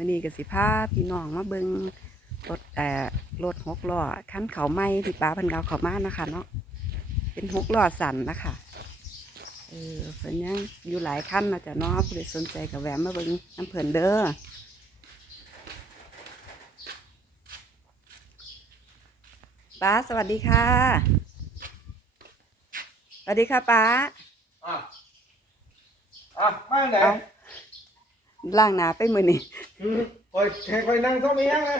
มื้อนี้ก็สิพาพี่น้องมาเบิงรถเอ่อรถหกล้อคันเขาใหม่ที่ป้าพิ่นเอาเข้ามานะคะเนาะเป็นหกล้อสันนะคะเออเพิ่นยังอยู่หลายคันนะจ๊ะเนาะผู้ใดสนใจก็แหวะมาเบิงน้ำเพิ่นเด้อป้าสวัสดีค่ะ สวัสดีค่ะป้าอะอะมาไหน ล่างหนาไปมือนี่อืมคอยให้คอยนั่งต้องมียังไง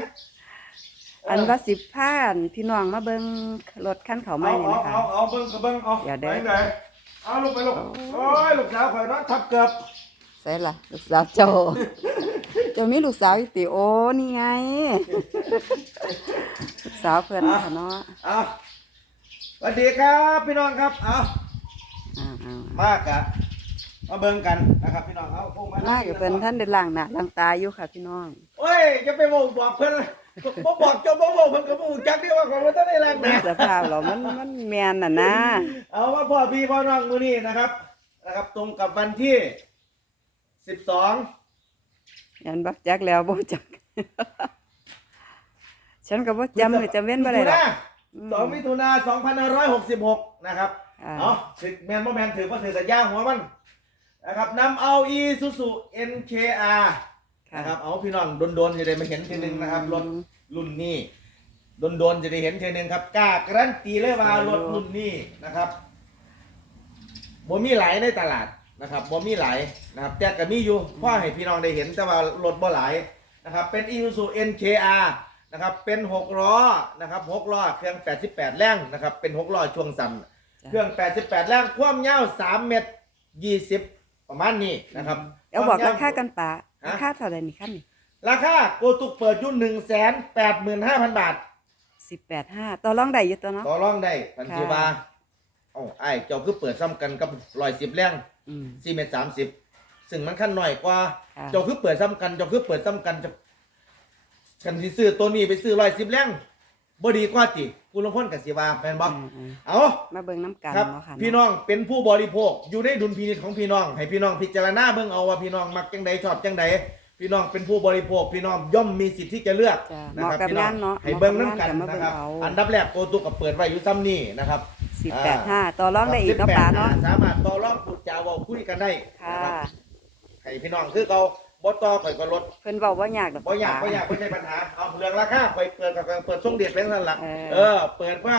อันว่าสิบผ่านพี่น้องมาเบิ่งรถขั้นเขาเอาไม่นี่เอานะคะเอาเอาเบิ้งกับเบิ้งเอาอย่าเด้ไปอไหนเอาลูกไปลูกโอ้ยลูกสาวคอยนอนทับเกือบใส่ละลูกสาวโจโจมีลูกสาวอีกติโอ้นี่ไงลูกสาวเพื่อนค่ะเนาะเอาสวัสดีครับพี่น้องครับเอาอ้าวอ้าวมากะ มาเบิ้งกันนะครับพี่น้องเอาพวกมามากับเพิ่นท่านได้ล้างหน้าล้างตาอยู่ค่ะพี่น้อง โอ้ยจะไปบอกบอกเพิ่นบ่บอกเจ้าบ่บอกเพิ่นก็บ่รู้จักที่ว่าของมันต้องได้แรงมันนะสภาพเรามันมันแมนน่ะนะ เอาว่าพ่อพี่พ่อน้องมื้อนี้นะครับนะครับ ตรงกับวันที่12ยันบักจักแล้วบ่จัก ฉันก็บ่จำเลยจำเว้นบ่ได้หรอกสองมิถุนาสองพันห้าร้อยหกสิบหกนะครับอ่าเอาถึกแมนบ่แมนถือว่าถือสัญญาหัวมัน นะครับนำเอา e s u s u NKR นะครับเอาพี่น้องโดนๆจะได้มาเห็นทีหนึงนะครับรถรุ่นนี้โดนๆจะได้เห็นทีหนึงครับกล้าการันตีเลยว่ารถรุ่นนี้นะครับบ่มีหลายในตลาดนะครับบ่มีหลายนะครับแต่ก็มีอยู่เพราะให้พี่น้องได้เห็นแต่ว่ารถบ่หลายนะครับเป็น e s u s u NKR นะครับเป็น6ล้อนะครับ6ล้อเครื่อง 88 แรงนะครับเป็น6ล้อช่วงสั้นเครื่อง 88 แรงความยาว 3 เมตร 20 ประมาณนี้นะครับเดี๋ยวบอกวรามคากันปะฮะราคาเท่าไหร่นี่คันนี่ราคาโกตุกเปิดอยู่185,000บาทสิบแปดห้าต่อรองได้อยู่ตัวเนาะต่อรองได้พันธีค่ะว่าเอ้าไอ้ายเจ้าคือเปิดซ้ำกันกับ110แรงอืม4เมตร30ซึ่งมันขั้นหน่อยกว่าค่ะเจ้าคือเปิดซ้ำกัน เจ้าคือเปิดซ้ำกันจะกันที่ซื้อตัวนี้ไปซื้อ110แรง บ่ดีกว่าติกูลงพ้นกับสิว่าแม่นบ่อืมอืมเอา มาเบิ่งน้ำกันครับเนาะค่ะพี่น้องเป็นผู้บริโภคอยู่ในดุลพินิจของพี่น้อง ให้พี่น้องพิจารณาเบิ่งเอาว่าพี่น้องมักจังใดชอบจังใดพี่น้องเป็นผู้บริโภค พี่น้องย่อมมีสิทธิ์ที่จะเลือกจ้ะเหนะมาะครับกับพี่น้องงานเนาะให้เบิ่งน้ำกันมานะเบิ่งครับเอาอันดับแรกโกตุกกับเปิดไว้อยู่ซ้ำนี่นะครับสิบแปดห้าต่อรองได้อีกเนาะ18ป้าเนาะสามารถต่อรองพูดจาเว้าคุยกันได้ค่ะ นะครับให้พี่น้องคือเขา บ่ต่อข่อยก็ลดเพิ่นบอกว่าอยากดอกบ่อยากบ่อยากบ่ใช่ปัญหาเอาเรื่องราคาข่อยเปิดกับเปิดส่งเด็ดเป็นนั่นล่ะเออเออเปิดว่า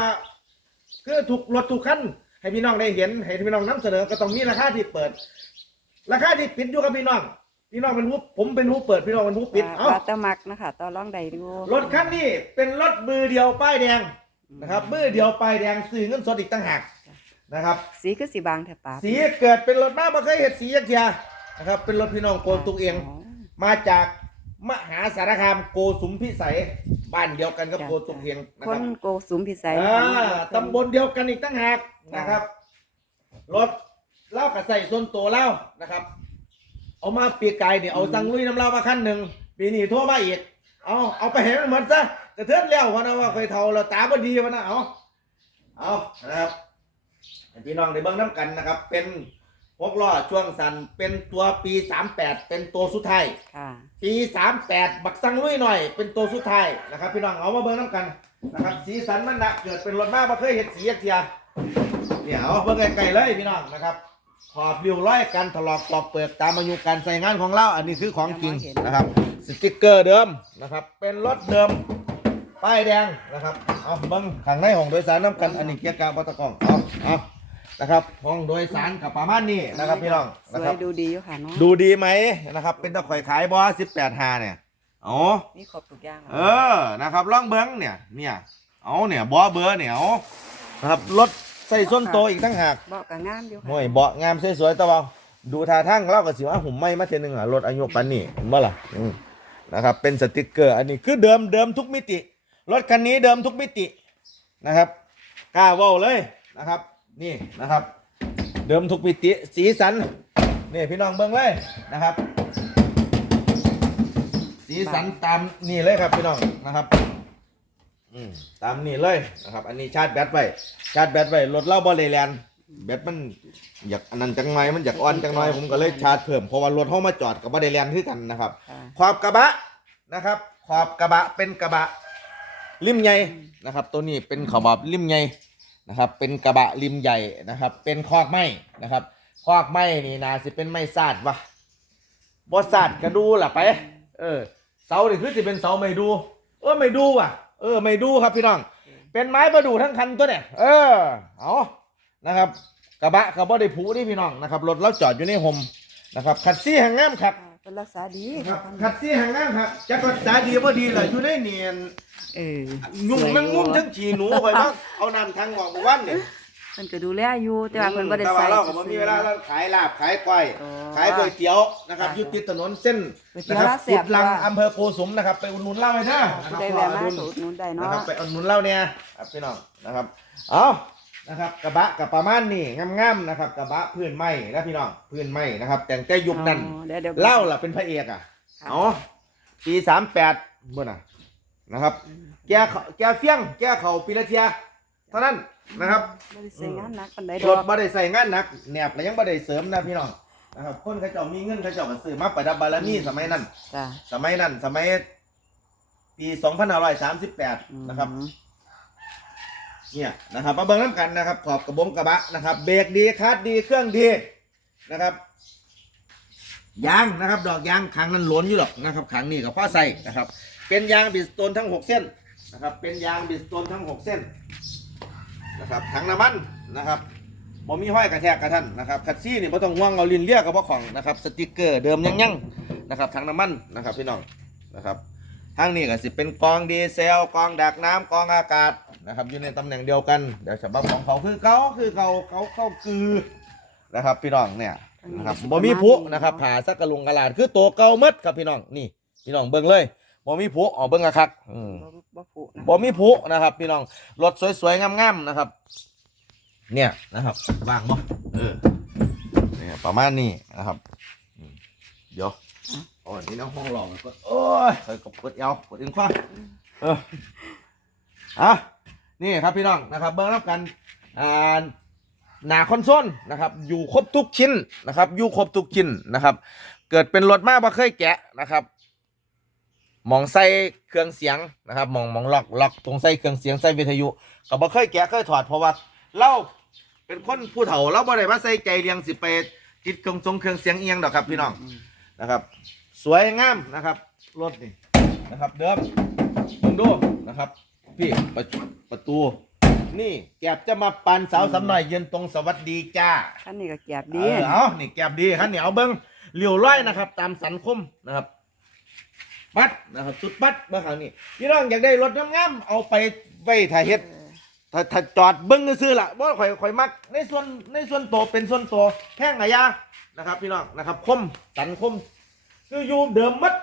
คือถูกรถถูกคันให้พี่น้องได้เห็นให้พี่น้องนำเสนอก็ต้องมีราคาที่เปิด ราคาที่ปิดอยู่กับพี่น้องพี่น้องเป็นผู้ผมเป็นผู้เปิดพี่น้องเป็นผู้ปิดป้าเอ้าป้าตะมักนะคะต่อรองได้อยู่รถคันนี้เป็นรถมือเดียวป้ายแดงนะครับมือเดียวป้ายแดงซื้อเงินสดอีกต่างหากนะครับ สีคือสีบางแท้ป้าสีเกิดเป็นรถมาบ่เคยเห็นสียักเทีย นะครับ เป็นรถพี่น้องโกนตุกเองมาจากมหาสารคามโกสุมพิสัย บ้านเดียวกันกับโกตุกเองนะคครับนโกสุมพิสัยอ่าตำบลเดียวกันอีกตั้งหากนะครับ รถเล่ากระใส่ส่วนตัวเล่านะครับ เอามาปีกไก่เนี่ยเอาสังลุยน้ำเล่ามาขั้นหนึ่งปีนี้โทรมาอีกเอาเอาไปเห็นมันหมดซะกระเทือนแล้ววะนะว่าเคยเท่าเราตาบดีวะนะเอาเอานะครับให้พี่น้องได้เบิ่งน้ำกันนะครับ เป็น หกล้อช่วงสันเป็นตัวปีสามแปดเป็นตัวสุดท้ายค่ะ ปีสามแปดบักสังลุยหน่อย เป็นตัวสุดท้ายนะครับพี่น้องเอามาเบิ่งน้ำกันนะครับสีสันมันนะเกิดเป็นรถมาบ่เคยเห็นสีเทียเนี่ยเอาเบิ่งไกลๆเลยพี่น้องนะครับขอบริ้วร้อยกันถลอกปลอกเปลือกตามอายุการใส่งานของเรา อันนี้คือของจริงนะครับ สติกเกอร์เดิมนะครับ เป็นรถเดิมป้ายแดงนะครับเอาเบิ่งข้างในห้องโดยสารน้ำกันอันนี้เกียร์กาวปัตตะกล้องเอาเอา นะครับห้องโดยสารกับประมาณนี้นะครับพี่น้องสนะวครัยบดูดีอยู่ค่ะเนาะดูดีไหมนะครับ เป็นตะข่อยขายบอสิบแปดหาเนี่ยอ๋อ มีครบทุกอย่างเออ นะครับล่องเบิ้งเนี่ย เนี่ย เอาเนี่ยบอเบอร์เนี่ยเอานะครับรถใส่ส้นโตอีกตั้งหากเบาะก็งามอยู่ค่ะห่วยเบาะงามสวยๆแต่ว่าดูท่าทางเล่ากับสิว่าหุ่มไม่มาเทอนึงอะรถอายุปันนี่เห็นบ่ล่ะอืมนะครับ เป็นสติกเกอร์ อันนี้คือเดิมเดิมทุกมิติ รถคันนี้เดิมทุกมิตินะครับกล้าเว้าเลยนะครับ นี่นะครับ เดิมทุกมิติสีสันนี่พี่น้องเบิ่งเลยนะครับ สีสันตามนี่เลยครับพี่น้องนะครับอืมตามนี่เลยนะครับ อันนี้ชาร์จแบตไว้ชาร์จแบตไว้รถเล่าบอลเลยแลนแบตมันอยากอันนั้นจังหน่อยมันอยากอ่อนจังหน่อยผมก็เลยชาร์จเพิ่มเพราะว่ารถเข้ามาจอดกับบอลเลยแลนคือกันนะครับค่ะความกระบะนะครับ ขอบกระบะเป็นกระบะริมใหญ่นะครับ ตัวนี้เป็นขอบริมใหญ่ นะครับ เป็นกระบะริมใหญ่นะครับ เป็นคอกไม้นะครับ คอกไม้นี่นาสิเป็นไม้ซาดวะบอซาดกระดูล่ะไป เออ เสานี่คือสิเป็นเสาไม่ดู เออไม่ดูว่ะ เออไม่ดูครับพี่น้อง เป็นไม้ประดู่ทั้งคันตัวเนี่ย เออ เอานะครับ กระบะกระบะได้ผูนี่พี่น้องนะครับ รถเราจอดอยู่ในโฮมนะครับขัดซี่หางงามครับ เป็นรักษาดีครับขัดซี่หางงามครับจะรักษาดีบ่ดีล่ะอยู่ในเนียนเออยุ่งแมันงุ่มทั้งฉีหนูคอยมาเอาน้ำทางหมอกบ่วันเนี่ยเพิ่นก็ดูแลอยู่แต่ว่าเพิ่นบ่ได้แต่ใส่ว่าเราก็บ่มีเวลาเราขายลาบขายก้อยอ๋อขายก๋วยเตี๋ยวนะครับอยู่ติดถนนเส้นก๋วยเตี๋นะยวครับลาบแซ่กุบดลังว่าอำเภอโกสุมนะครับ ไปอุดหนุนเหล้าไว้เด้อนะคผู้รับใดขแวะอมาอุดหก็นุนอุดหนุนได้เนาะนะครับไปอุดหนุนเหล้าเนี่ยครับพี่น้องนะครับ เอา นะครับกระบะกับประมาณนี้งามๆนะครับกระบะพื้นไม้นะพี่น้องพื้นไม้นะครับ แต่งแต่ยุคนั้นอ๋อเดี๋ยวเดี๋ยวเหล้าล่ะเป็นพระเอกอะค่ะเอาปีสามแปดเมื่อน่ะนะครับ แกเขาแกเฟี้ยง แกเขาปีละเทียเท่านั้นนะครับบ่ได้ใส่งานหนักปานใดดรอถกบ่ได้ใส่งานหนักแหนบและยังบ่ได้เสริมนะพี่น้องนะครับคนเขาเจ้ามีเงินเขาเจ้าก็ซื้อมาประดับบารมีสมัยนั้น จ้ะสมัยนั้นสมัยปี 2538 นะครับ อืม เนี่ยนะครับมาเบิ่งน้ำกันนะครับ ขอบกระบงกระบะนะครับ เบรกดีคัดดีเครื่องดีนะครับยางนะครับ ดอกยางขังนั้นหล้นอยู่หรอกนะครับขังนี่กับพ่อใส่นะครับ เป็นยางบิสโตนทั้งหกเส้นนะครับ เป็นยางบิสโตนทั้งหกเส้นนะครับถังน้ำมันนะครับบ่มีห้อยกระแทกกระทันนะครับคัดซี่นี่บ่ต้องห่วงเอาลินเลียกับบ่ของนะครับสติกเกอร์เดิมยังยังนะครับถังน้ำมันนะครับพี่น้องนะครับทางนี้ก็สิเป็นกองดีเซลกองดักน้ำกองอากาศ นะครับอยู่ในตำแหน่งเดียวกันเดี๋ยวฉบับของเขาคือเขาคือเขาเขาเข้าคือนะครับพี่น้องเนี่ยนะครับบ่มีผุนะครับผ่าสักกะลุงกะลาดคือตัวเก่าหมดครับพี่น้องนี่พี่น้องเบิ่งเลยบ่มีผุอ๋อเบิ่งอะคักอืมบ่บ่ผุนะบ่มีผุนะครับ พี่น้องรถสวยๆงามๆนะครับ เนี่ยนะครับว่างบ่เออเนี่ยประมาณนี้นะครับอืมเดี๋ยวอ๋อนี่น้องห้องรองก็โอ้ยเคยกดกดเอวกดเอ็นขว้าเอออะ นี่ครับพี่น้องนะครับเบิ่งรับกันอ่าหนาคอนโซลนะครับอยู่ครบทุกชิ้นนะครับอยู่ครบทุกชิ้นนะครับ เกิดเป็นรถมาบ่เคยแกะนะครับมองใส่เครื่องเสียงนะครับมองมองล็อกล็อกตรงใส่เครื่องเสียงใส่วิทยุก็บ่เคยแกะเคยถอดเพราะว่าเราเป็นคนผู้เฒ่าเราบ่ได้มาใส่ใจเรียงสิไปติดเครื่องทรงเครื่องเสียงเอียงดอกครับพี่น้องนะครับ สวยงามนะครับรถนี่นะครับ เดิมลองดูนะครับ พี่ประประตู นี่แกบจะมาปันสาวสำหน่อยเย็นตรงสวัสดีจ้าคันนี้ก็แก็บเอดีอเอานี่แก็บดีครับเหนียวเบิ้งเหลียวร้อยนะครับ ตามสันคมนะครับปัดนะครับสุดปัดเมื่อครั้งนี้พี่น้องอยากได้รถงามๆเอาไปไว้ถ่ายเฮ็ดถ้าถ้าจอดเบิ้งซื้อๆล่ะบ่ข่อยข่อยมัก ในส่วนในส่วนโตวเป็นส่วนโตวแพงหายานะครับ พี่น้องนะครับ คมสันคมคืออยู่เดิมมัด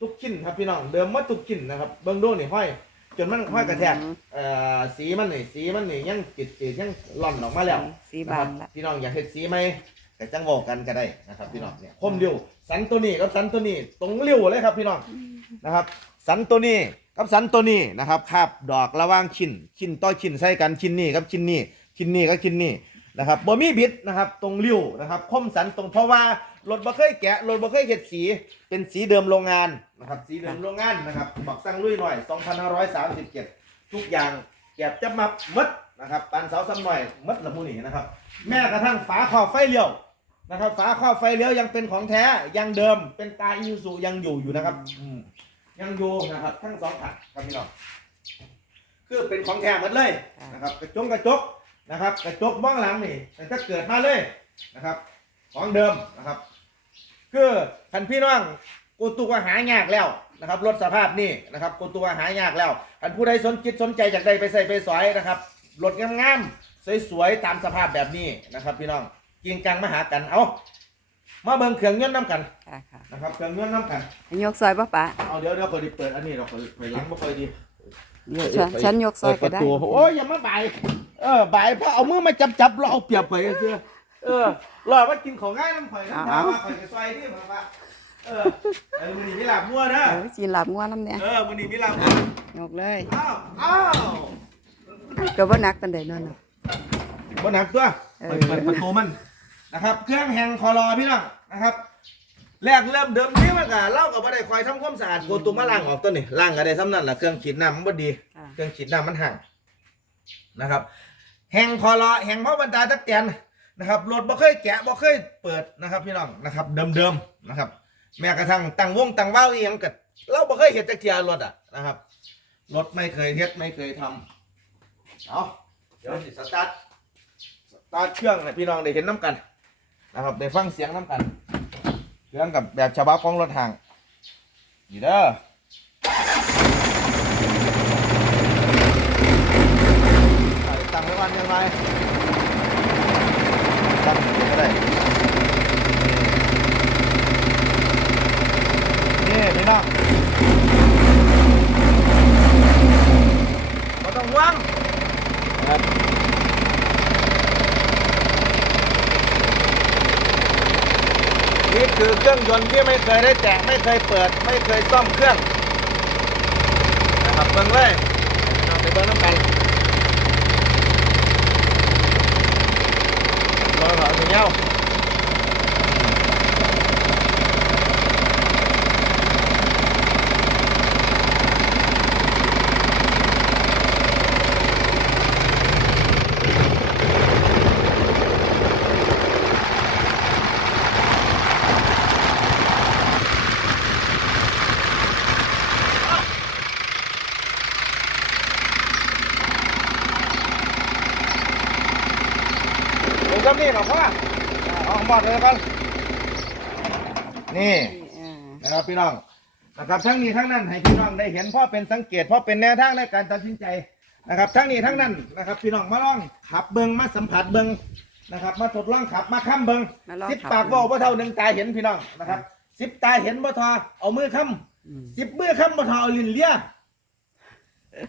ทุกชิ้นครับพี่น้องเดิมมัดทุกชิ้นนะครับ เบิ้งดูนี่ห้อย จนมันห้อยกระแทกเอ่อสีมันนี่สีมันนี่ยังจิตจิตยังหล่อนออกมาแล้วสีบานละพี่น้องอยากเห็นสีไหมแต่จังบอกกันก็ได้นะครับ พี่น้องเนี่ยคมเรียวสันตัวนี้กับสันตัวนี้ตรงเรียวเลยครับ พี่น้องนะครับ สันตัวนี้กับสันตัวนี้นะครับคาบดอกระหว่างชิ้นชิ้นต่อชิ้นใส่กันชิ้นนี้กับชิ้นนี้ชิ้นนี้กับชิ้นนี้ นะครับบ่มีบิดนะครับตรงเรียวนะครับคมสันตรงเพราะว่ารถบ่เคยแกะรถบ่เคยเห็ดสีเป็นสีเดิมโรงงานนะครับสีเดิมโรงงานนะครับบอกสั่งลุยหน่อย 2537 ทุกอย่างแกบจะมาหมดนะครับปานเสาซ้ำหน่อยหมดละมูนี่นะครับ แม้กระทั่งฝาครอบไฟเลี้ยวนะครับฝาครอบไฟเลี้ยวยังเป็นของแท้ยังเดิมเป็นตาอิซูซุยังอยู่อยู่นะครับยังอยู่นะครับทั้งสองขันครับพี่น้องคือเป็นของแท้หมดเลยนะครับกระจงกระจก นะครับกระจกบ้องหลังนี่แต่ถ้าเกิดมาเลยนะครับ ของเดิมนะครับ คือคันพี่น้องกูตัวหายากแล้วนะครับรถสภาพนี่นะครับกูตัวหายากแล้วคันผู้ใดสนจิตสนใจอยากได้ไปใส่ไปสอยนะครับรถงามๆสวยๆตามสภาพแบบนี้นะครับ พี่น้องกิงกังมาหากันเอามาเบิ่งเครื่องยนต์น้ำกันค่ะค่ะนะครับเครื่องยนต์น้ำกันให้ยกซอยป่ะป๋าเอาเดี๋ยวเดี๋ยวคอยดิเปิดอันนี้เราคอยคอยล้างไม่ค่อยดีเดี๋ยว ฉันฉันยกซอยเปิก็ดปได้ระตูโอ้ยอย่ามาบ่ายเออบ่ายเพราะเอามือมาจับจับเราเอาเปรียบข่อยเสื้อเออรอว่ากินของง่ายน้ำข่อยน้ำถามว่าข่อยจะซอยที่มาว่าเออเออมันนี่มีหลับมั่วนะเออจีนหลับงัวน้ำเนี่ยเออมันนี่มีหลับมั่วยกเลยอ้าวอ้าวก็บ่หนักปานใดนั่นน่ะ บนหนักตัวเออ เปิดเปิดประตูมันนะครับ เครื่องแหงคอรอพี่น้องนะครับ แรกเริ่มเดิมนี้มันก็เล่ากับว่าได้คอยทำความสะอาดโกตุมมาล้างออกตัวนี่ล้างก็ได้ซ้ำนั่นแหละเครื่องฉีดน้ำมันบ่ดี ค่ะ เครื่องฉีดน้ำมันห่างนะครับ แห่งคอรอแห่งพ่อบรรดาตักแตนนะครับรถบ่เคยแกะบ่เคยเปิดนะครับ พี่น้องนะครับ เดิมๆนะครับ แม้กระทั่งตั้งวงตั้งว่าวอีหยังก็เราบ่เคยเห็นจักเทียรถอะนะครับรถไม่เคยเฮ็ดไม่เคยทำเอาเดี๋ยวสิสตาร์ทสตาร์ทเครื่องให้พี่น้องได้เห็นน้ำกันนะครับได้ฟังเสียงน้ำกัน เรื่องกับแบบฉบับของรถถังนี่เด้อตั้งไว้วันยังไงตั้งก็ได้ นี่พี่น้องไม่ต้องห่วงนะครับนี่คือ เครื่องยนต์ที่ไม่เคยได้แตะไม่เคยเปิด ไม่เคยซ่อมเครื่องนะครับเบิ้งเลยเอาไปเบิ้งน้ำกันรอยหอยเงี้ยวำนี่หรอกพ่อเอาของบอดเลยกันนี่อ่านะครับพี่น้องนะครับทั้งนี้ทั้งนั้นให้พี่น้องได้เห็นเพราะเป็นสังเกตเพราะเป็นแนวทางในการตัดสินใจนะครับ ทั้งนี้ทั้งนั้นนะครับ พี่น้องมาลองขับเบิงมาสัมผัสเบิงนะครับ มาทดลองขับมาค้ำเบิงมาลองสิบขับปากเว่าบ่เท่าหนึ่งตาเห็นพี่น้องนะครับสิบตาเห็นบ่ทอเอามือค้อืมำสิบมือค้ำบ่ทอเอาลิ้นเลีย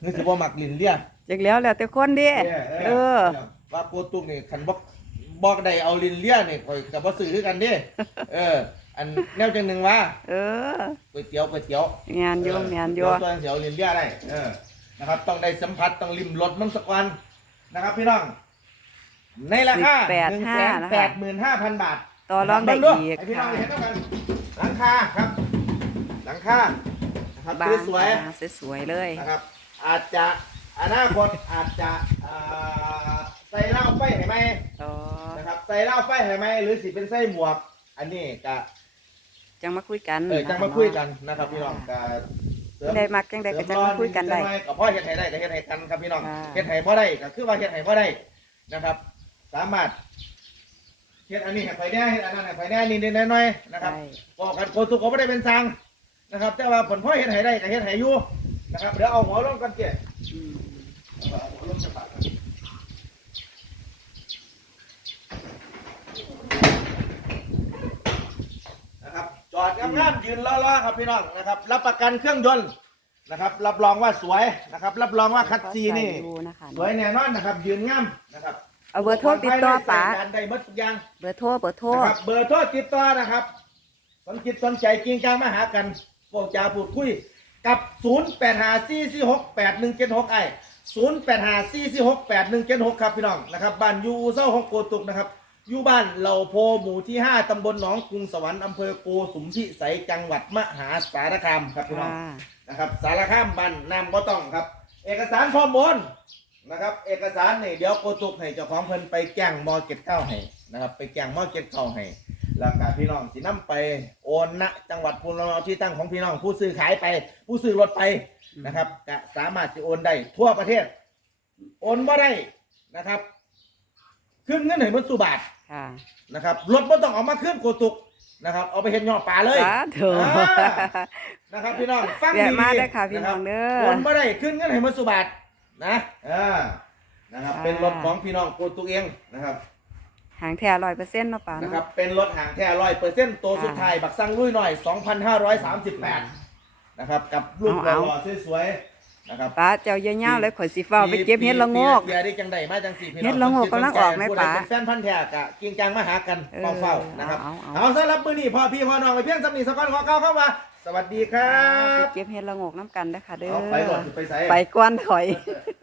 นี่สิบ่มักลิ้นเลียจักแล้วแล้วแต่คนเดิเออ ว่าโกตุกนี่คันบอก บอกได้เอาลิ้นเลียนี่ข่อยกับบ่ซื้อคือกันเด้เออ อันแนวจังหนึ่งว่าเออก๋วยเตี๋ยวก๋วยเตี๋ยวงานโยงานโยเดี๋ยวตัวเสียวลิ้นเลียได้เออนะครับ ต้องได้สัมผัสต้องริมรสมันสักวันนะครับ พี่น้อง ในราคาหนึ่งแสนแปดหมื่นห้าพันบาท ต่อรองได้เบิ่อีกให้พี่น้องค่ะเห็นเท่ากันหลังคาครับ หลังคานะครับบางสวยตาสวยๆเลยๆนะครับ อาจจะอนาคตอาจจะอ่าใส่เหล้าไฟให้ไหมต่อนะครับ ใส่เหล้าไฟให้ไหมหรือสิเป็นไส้หมวก อันนี้ก็จังมาคุยกันเออจังมาคุยกันนะครับพี่น้องก็เสริมได้มักจังได้ก็จังมาคุยกันได้เสริมรอยก็พ่อเฮ็ดให้ได้ก็เฮ็ดให้กันครับพี่น้องอ่าเฮ็ดให้พ่อได้ก็คือว่าเฮ็ดให้พ่อได้นะครับ สามารถเฮ็ดอันนี้ให้ไปได้เฮ็ดอันนั้นให้ไปได้นิดๆหน่อยๆนะครับใช่บอกกันโคตุกก็ไม่ได้เป็นสังนะครับ แต่ว่าผลพ่อเฮ็ดให้ได้ก็เฮ็ดให้อยู่นะครับเดี๋ยวเอาหัวลงกันเจ๊อืมเอาหัวลงกันปากนะครับ จอดงามๆยืนล้อๆครับพี่น้องนะครับ รับประกันเครื่องยนต์นะครับ รับรองว่าสวยนะครับ รับรองว่าคัดซีนี่ขอใส่ดูนะคะสวยแน่นอนนะครับ ยืนงามนะครับเอาเบอร์โทรติดต่อป๋าใส่การได้หมดทุกอย่าง เบอร์โทรเบอร์โทรนะครับเบอร์โทรติดต่อนะครับสนจิตสนใจกิงกลางมาหากันพวกจาพูดคุยกับ 0 8 5 4 4 6 8 1 7 6ไอ0 8 5 4 4 6 8 1 7 6 ครับพี่น้องนะครับบ้านอยูเศร้าของโกตุกนะครับ อยู่บ้านเหล่าโพหมู่ที่ 5 ตำบลหนองกรุงสวรรค์อำเภอโกสุมพิสัยจังหวัดมหาสารคามครับพี่น้อง ค่ะนะครับ สารคามบันนำก็ต้องครับ เอกสารข้อมูลนะครับ เอกสารนี่เดี๋ยวโกตุกให้เจ้าของเพิ่นไปแจ้งมอเก็ตเก้าให้นะครับ ไปแจ้งมอเก็ตเก้าให้แล้วก็พี่น้องสินํไปโอนณจังหวัดภูมิลำเนาที่ตั้งของพี่น้องผู้ซื้อขายไป ผู้ซื้อรถไปนะครับก็สามารถสิโอนได้ทั่วประเทศ โอนบ่ได้นะครับ ขึ้นเงินให้มันสุบาทค่ะนะครับรถบ่ต้องเอามาขึ้นโกตุกนะครับ เอาไปเห็นยอดป่าเลยสาธุอ่านะครับพี่น้องฟังแวะดีมาเด้อค่ะพี่น้องเด้อ คนไม่ได้ขึ้นเงินให้มันสุบาทนะอ่านะครับอ่าเป็นรถของพี่น้องโปรตุเองนะครับ หางแท้ร้อยเปอร์เซ็นต์เนาะป๋านะเนาะครับเป็นรถหางแท้ร้อยเปอร์เซ็นต์ตัวสุดท้าย บักซังลุยหน่อย 2,538 นะครับ กับรูปหล่อๆสวยๆ นะครับป๋าเจ้าเยี่ยๆเลยข่อยสิเฝ้าไปเก็บเฮ็ดละโงก เบียร์ได้จังใดมาจังสี่พี่น้องเฮ็ดละโงกกำลังออกไหมผู้ใดป๋าเป็นแฟนพันธุ์แท้กะกินจังมาหากันเออเฝ้าๆนะครับเอาเอา เอาสำหรับมื้อนี้พ่อพี่พ่อน้องไปเพียงสำนีสกอนขอเก้าเข้ามาสวัสดีครัไปบเก็บเฮ็ดละโงกน้ำกันเด้อค่ะเด้อเอาไปก่อนสิไปใส่ ไปก้อนถอยเออ